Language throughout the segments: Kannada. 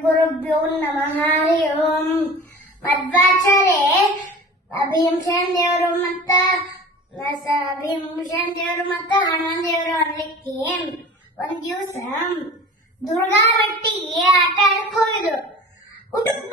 ಶ್ರೀಗುರುಭ್ಯೋ ನಮಃ ಹರಿ ಓಂ ಮಧ್ವಾಚಾರ್ಯ ಭೀಮಸೇನ್ ದೇವರು ಮತ್ತ ಭೀಮಸೇನ್ ದೇವರು ಮತ್ತ ಹನುಮನ್ ದೇವರು ಅನ್ಲಿಕ್ಕೆ ಒಂದ್ ದಿವಸ ದುರ್ಗಾ ಬೆಟ್ಟಿಗೆ ಆಟ ಆಡಕ್ ಹೋಗಿದ್ರು ಊಟಕ್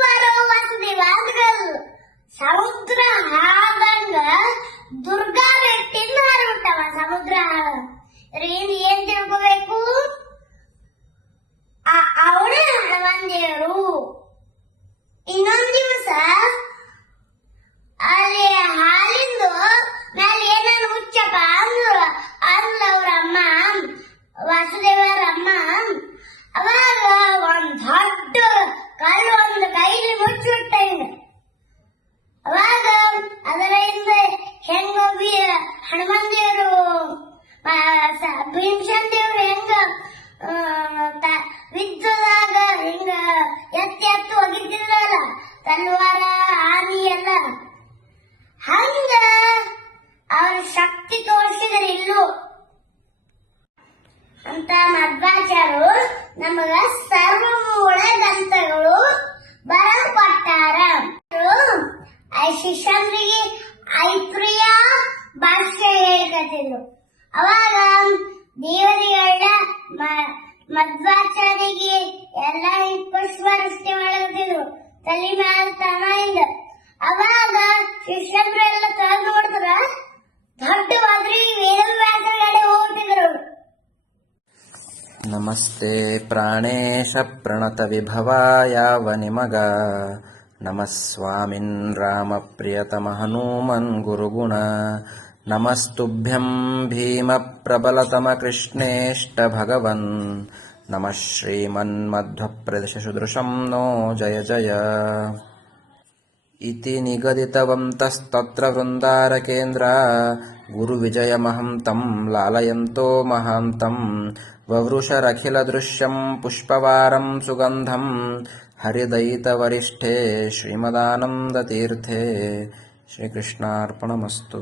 ಇನ್ನೊಂದ್ ದಿವಸ ಅಲ್ಲಿ ಹಾಲಿಂದು ಮೇಲೆ ಏನಾದ್ರು ಹುಚ್ಚಪ್ಪ ಅಂದ್ರು ಅಂದ್ಲ ಅವ್ರ ಅಮ್ಮ ವಾಸುದೇವರ ಅಮ್ಮ ಅವಾಗ ಒಂದ್ ದೊಡ್ಡ ಕಲ್ಲು ಒಂದು ಕೈಲಿ ಮುಚ್ಚಿಬಿಟ್ಟ ಹಿಂಗ ಅವಾಗ ಅದರಿಂದ ಹೆಂಗ ವಿ- ಹನುಮನ್ ದೇವರು ಭೀಮಸೇನ್ ದೇವ್ರು ಹೆಂಗ ತೋರಿಸಿದ್ರೆ ಅಂತ ಮಧ್ವಾಚಾರ್ಯರು ನಮಗ ಸರ್ವ ಗ್ರಂಥಗಳು ಬರಲ್ಪಟ್ಟಾರ. ಶಿಷ್ಯಂದ್ರಿಗೆ ಐಪ್ರಿಯ ಭಾಷೆ ಹೇಳ್ಕತಿದ್ರು ಅವಾಗ ದೇವರಿಗಳ ಮಧ್ವಾಚಾರ್ಯರಿಗೆ ಎಲ್ಲ ಪುಷ್ಪವೃಷ್ಟಿ ಮಾಡಕತ್ತಿದ್ರು ತಲೆ ಮ್ಯಾಲ नमस्ते प्राणेशप्रणतविभवा या नमः स्वामिन् रामप्रियतमहनूमन् गुरुगुण। नमस्तुभ्यं भीमप्रबलतमकृष्णेष्टभगवन् नमः श्रीमन्मध्वप्रदेशसदृशं नो जय जय। इति निगदितवन्तस्तत्र वृन्दारकेन्द्रा। गुरुविजयमहं तं लालयन्तो महान्तं ववृषरखिलदृश्यं पुष्पवारं सुगन्धं हरिदयितवरिष्ठे श्रीमदानन्दतीर्थे श्रीकृष्णार्पणमस्तु